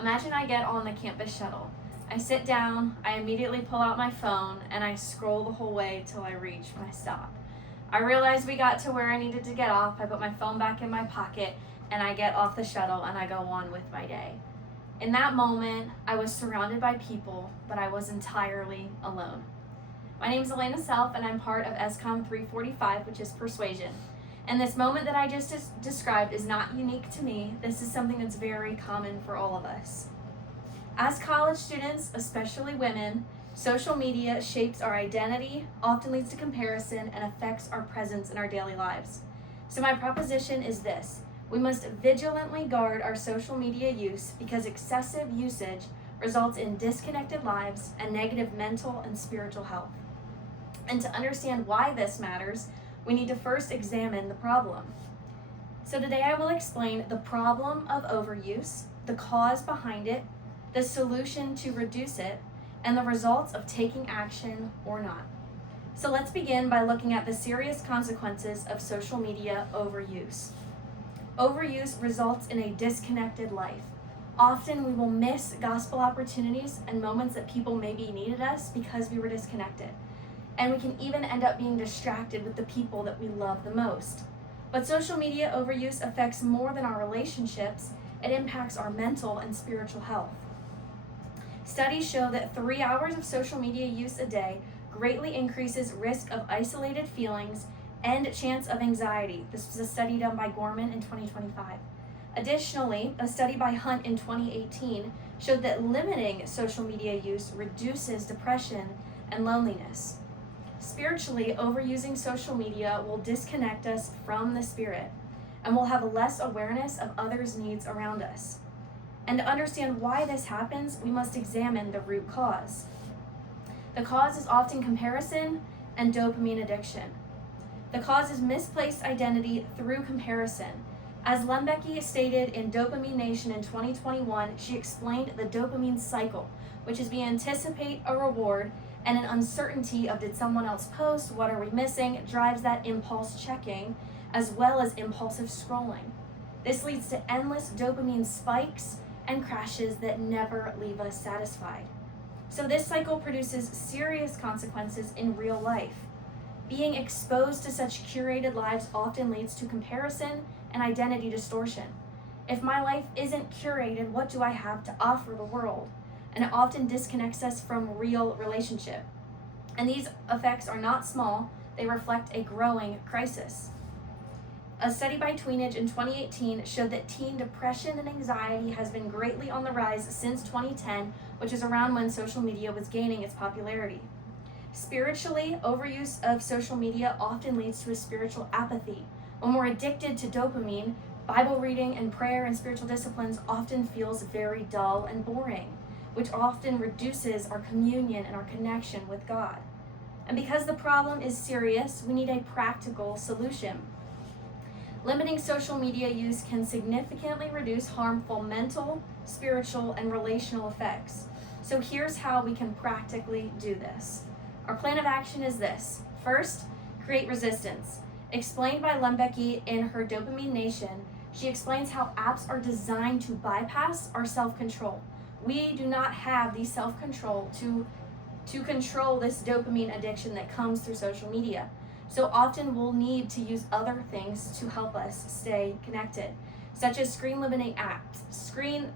Imagine I get on the campus shuttle. I sit down, I immediately pull out my phone, and I scroll the whole way till I reach my stop. I realize we got to where I needed to get off. I put my phone back in my pocket, and I get off the shuttle and I go on with my day. In that moment, I was surrounded by people, but I was entirely alone. My name is Alayna Self, and I'm part of SCOM345, which is Persuasion. And this moment that I just described is not unique to me. This is something that's very common for all of us. As college students, especially women, social media shapes our identity, often leads to comparison, and affects our presence in our daily lives. So my proposition is this: we must vigilantly guard our social media use because excessive usage results in disconnected lives and negative mental and spiritual health. And to understand why this matters, we need to first examine the problem. So today I will explain the problem of overuse, the cause behind it, the solution to reduce it, and the results of taking action or not. So let's begin by looking at the serious consequences of social media overuse. Overuse results in a disconnected life. Often we will miss gospel opportunities and moments that people maybe needed us because we were disconnected. And we can even end up being distracted with the people that we love the most. But social media overuse affects more than our relationships. It impacts our mental and spiritual health. Studies show that 3 hours of social media use a day greatly increases risk of isolated feelings and chance of anxiety. This was a study done by Gorman in 2025. Additionally, a study by Hunt in 2018 showed that limiting social media use reduces depression and loneliness. Spiritually, overusing social media will disconnect us from the Spirit, and we'll have less awareness of others' needs around us. And to understand why this happens, we must examine the root cause. The cause is often comparison and dopamine addiction. The cause is misplaced identity through comparison. As Lembecki stated in Dopamine Nation in 2021, she explained the dopamine cycle, which is we anticipate a reward, and an uncertainty of did someone else post, what are we missing, drives that impulse checking, as well as impulsive scrolling. This leads to endless dopamine spikes and crashes that never leave us satisfied. So this cycle produces serious consequences in real life. Being exposed to such curated lives often leads to comparison and identity distortion. If my life isn't curated, what do I have to offer the world? And it often disconnects us from real relationship. And these effects are not small, they reflect a growing crisis. A study by Tweenage in 2018 showed that teen depression and anxiety has been greatly on the rise since 2010, which is around when social media was gaining its popularity. Spiritually, overuse of social media often leads to a spiritual apathy. When we're addicted to dopamine, Bible reading and prayer and spiritual disciplines often feels very dull and boring, which often reduces our communion and our connection with God. And because the problem is serious, we need a practical solution. Limiting social media use can significantly reduce harmful mental, spiritual, and relational effects. So here's how we can practically do this. Our plan of action is this. First, create resistance. Explained by Lembecki in her Dopamine Nation, she explains how apps are designed to bypass our self-control. We do not have the self-control to control this dopamine addiction that comes through social media. So often we'll need to use other things to help us stay connected, such as screen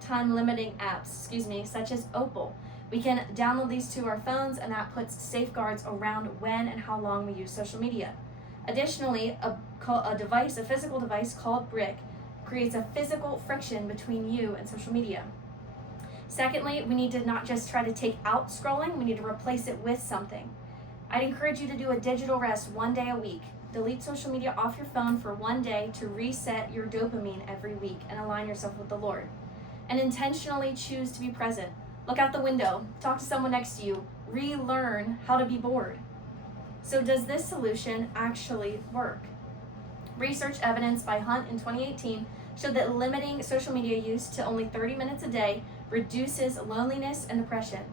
time limiting apps, such as Opal. We can download these to our phones, and that puts safeguards around when and how long we use social media. Additionally, a physical device called Brick creates a physical friction between you and social media. Secondly, we need to not just try to take out scrolling, we need to replace it with something. I'd encourage you to do a digital rest 1 day a week. Delete social media off your phone for 1 day to reset your dopamine every week and align yourself with the Lord. And intentionally choose to be present. Look out the window, talk to someone next to you, relearn how to be bored. So does this solution actually work? Research evidence by Hunt in 2018 showed that limiting social media use to only 30 minutes a day reduces loneliness and depression.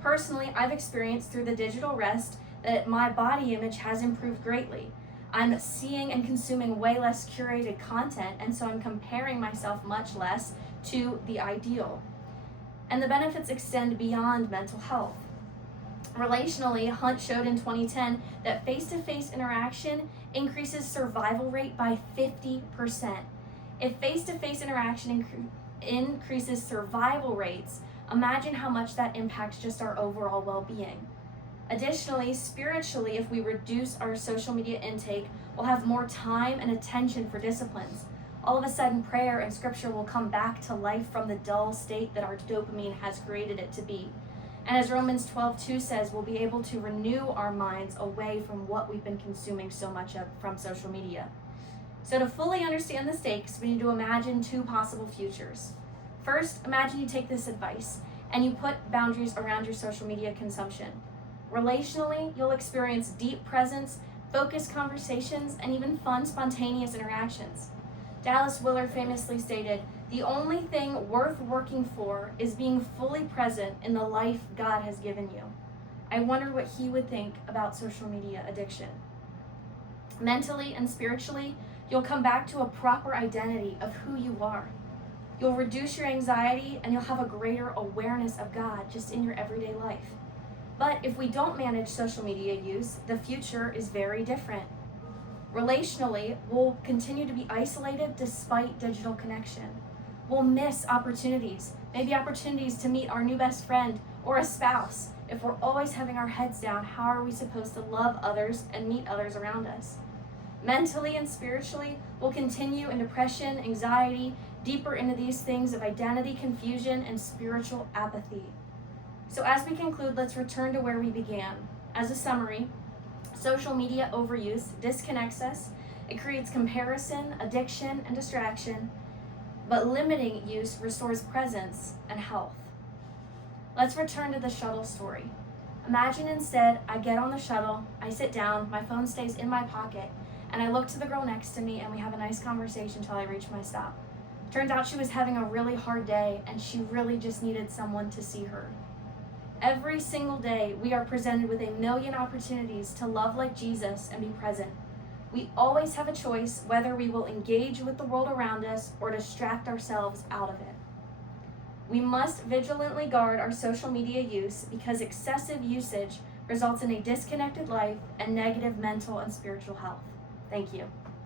Personally, I've experienced through the digital rest that my body image has improved greatly. I'm seeing and consuming way less curated content, and so I'm comparing myself much less to the ideal. and the benefits extend beyond mental health. Relationally, Hunt showed in 2010 that face-to-face interaction increases survival rate by 50%. If face-to-face interaction increases survival rates, imagine how much that impacts just our overall well-being. Additionally, spiritually, if we reduce our social media intake, we'll have more time and attention for disciplines. All of a sudden, prayer and scripture will come back to life from the dull state that our dopamine has created it to be. And as Romans 12:2 says, we'll be able to renew our minds away from what we've been consuming so much of from social media. So to fully understand the stakes, we need to imagine two possible futures. First, imagine you take this advice and you put boundaries around your social media consumption. Relationally, you'll experience deep presence, focused conversations, and even fun, spontaneous interactions. Dallas Willard famously stated, "The only thing worth working for is being fully present in the life God has given you." I wonder what he would think about social media addiction. Mentally and spiritually, you'll come back to a proper identity of who you are. You'll reduce your anxiety and you'll have a greater awareness of God just in your everyday life. But if we don't manage social media use, the future is very different. Relationally, we'll continue to be isolated despite digital connection. We'll miss opportunities, maybe opportunities to meet our new best friend or a spouse. If we're always having our heads down, how are we supposed to love others and meet others around us? Mentally and spiritually, we'll continue in depression, anxiety, deeper into these things of identity confusion and spiritual apathy. So as we conclude, let's return to where we began. As a summary, social media overuse disconnects us. It creates comparison, addiction, and distraction, but limiting use restores presence and health. Let's return to the shuttle story. Imagine instead I get on the shuttle, I sit down, my phone stays in my pocket, and I look to the girl next to me and we have a nice conversation until I reach my stop. Turns out she was having a really hard day and she really just needed someone to see her. Every single day, we are presented with a million opportunities to love like Jesus and be present. We always have a choice whether we will engage with the world around us or distract ourselves out of it. We must vigilantly guard our social media use because excessive usage results in a disconnected life and negative mental and spiritual health. Thank you.